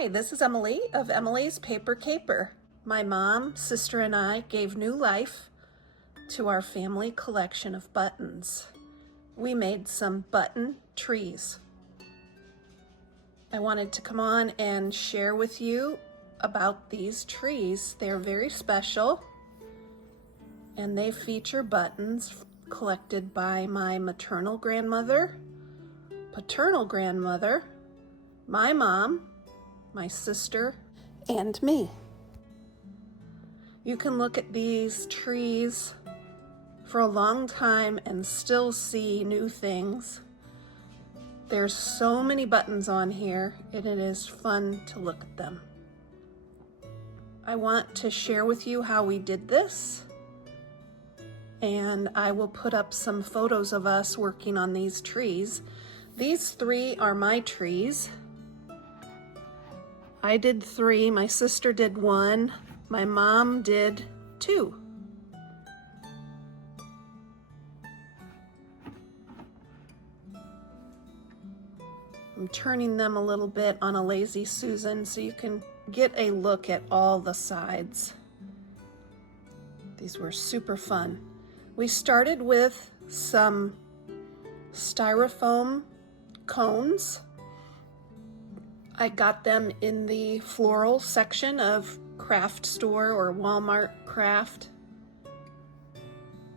Hi, this is Emily of Emilee's Paper Caper. My mom, sister, and I gave new life to our family collection of buttons. We made some button trees. I wanted to come on and share with you about these trees. They're very special and they feature buttons collected by my maternal grandmother, paternal grandmother, my mom, my sister, and me. You can look at these trees for a long time and still see new things. There's so many buttons on here, and it is fun to look at them. I want to share with you how we did this, and I will put up some photos of us working on these trees. These three are my trees. I did 3, my sister did 1, my mom did 2. I'm turning them a little bit on a Lazy Susan so you can get a look at all the sides. These were super fun. We started with some styrofoam cones. I got them in the floral section of craft store or Walmart craft.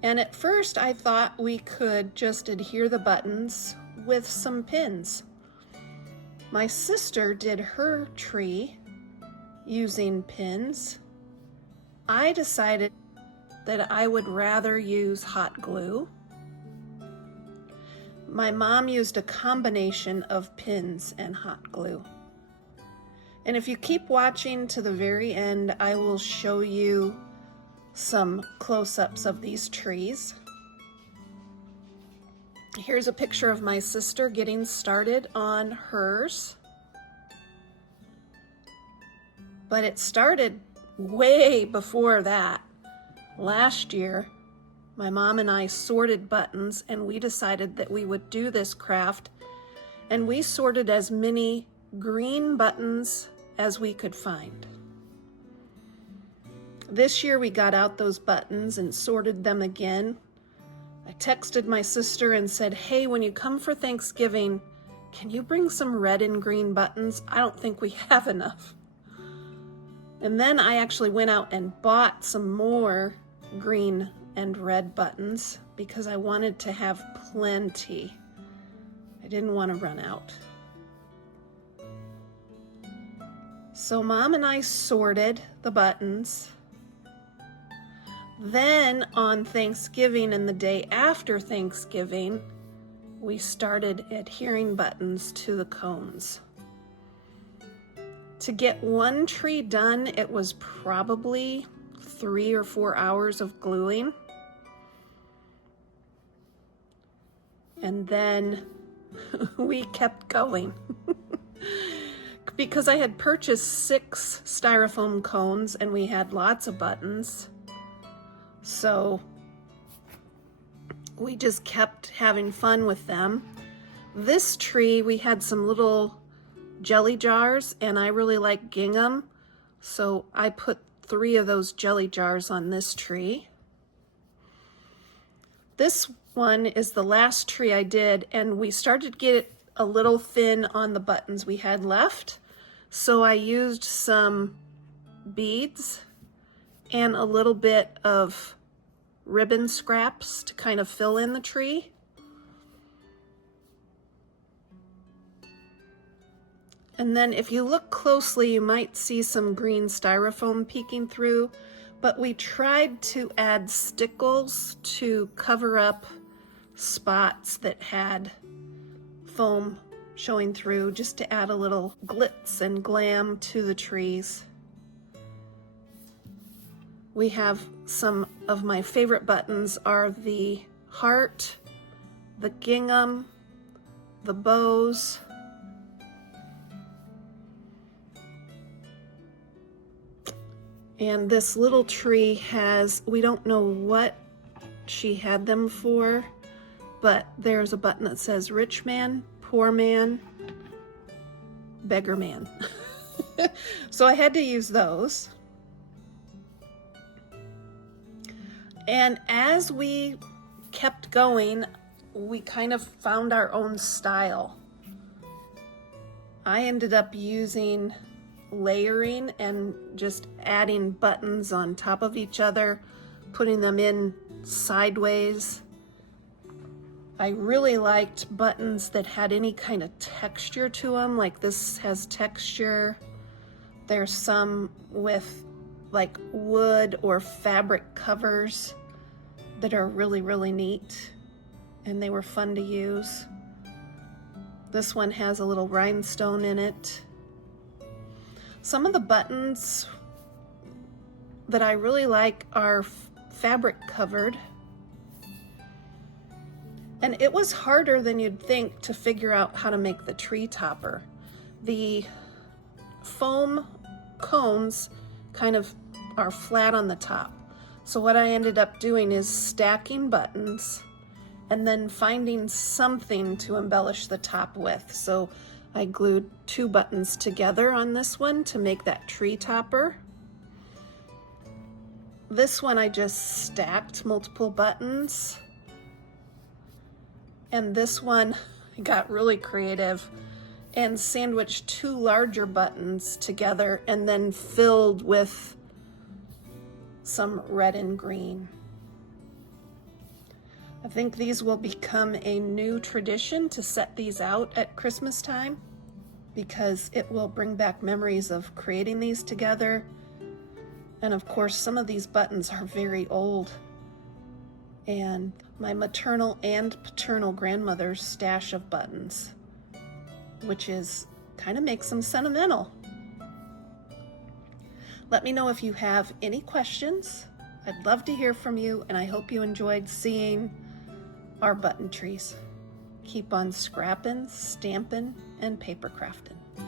And at first I thought we could just adhere the buttons with some pins. My sister did her tree using pins. I decided that I would rather use hot glue. My mom used a combination of pins and hot glue. And if you keep watching to the very end, I will show you some close-ups of these trees. Here's a picture of my sister getting started on hers. But it started way before that. Last year, my mom and I sorted buttons, and we decided that we would do this craft, and we sorted as many green buttons as we could find. This year we got out those buttons and sorted them again. I texted my sister and said, hey, when you come for Thanksgiving, can you bring some red and green buttons? I don't think we have enough. And then I actually went out and bought some more green and red buttons because I wanted to have plenty. I didn't want to run out. So Mom and I sorted the buttons. Then on Thanksgiving and the day after Thanksgiving, we started adhering buttons to the cones. To get one tree done, it was probably 3 or 4 hours of gluing. And then we kept going. Because I had purchased 6 styrofoam cones and we had lots of buttons. So we just kept having fun with them. This tree, we had some little jelly jars, and I really like gingham, so I put 3 of those jelly jars on this tree. This one is the last tree I did, and we started to get a little thin on the buttons we had left, so I used some beads and a little bit of ribbon scraps to kind of fill in the tree. And then if you look closely, you might see some green styrofoam peeking through, but we tried to add stickles to cover up spots that had foam showing through, just to add a little glitz and glam to the trees. We have some of my favorite buttons are the heart, the gingham, the bows, and this little tree has, we don't know what she had them for, but there's a button that says rich man, poor man, beggar man. So I had to use those. And as we kept going, we kind of found our own style. I ended up using layering and just adding buttons on top of each other, putting them in sideways. I really liked buttons that had any kind of texture to them, like this has texture. There's some with like wood or fabric covers that are really, really neat, and they were fun to use. This one has a little rhinestone in it. Some of the buttons that I really like are fabric covered. And it was harder than you'd think to figure out how to make the tree topper. The foam cones kind of are flat on the top. So what I ended up doing is stacking buttons and then finding something to embellish the top with. So I glued 2 buttons together on this one to make that tree topper. This one I just stacked multiple buttons. And this one I got really creative and sandwiched 2 larger buttons together and then filled with some red and green. I think these will become a new tradition to set these out at Christmas time, because it will bring back memories of creating these together. And of course, some of these buttons are very old, and my maternal and paternal grandmother's stash of buttons, which is kind of makes them sentimental. Let me know if you have any questions. I'd love to hear from you, and I hope you enjoyed seeing our button trees. Keep on scrapping, stamping, and paper crafting.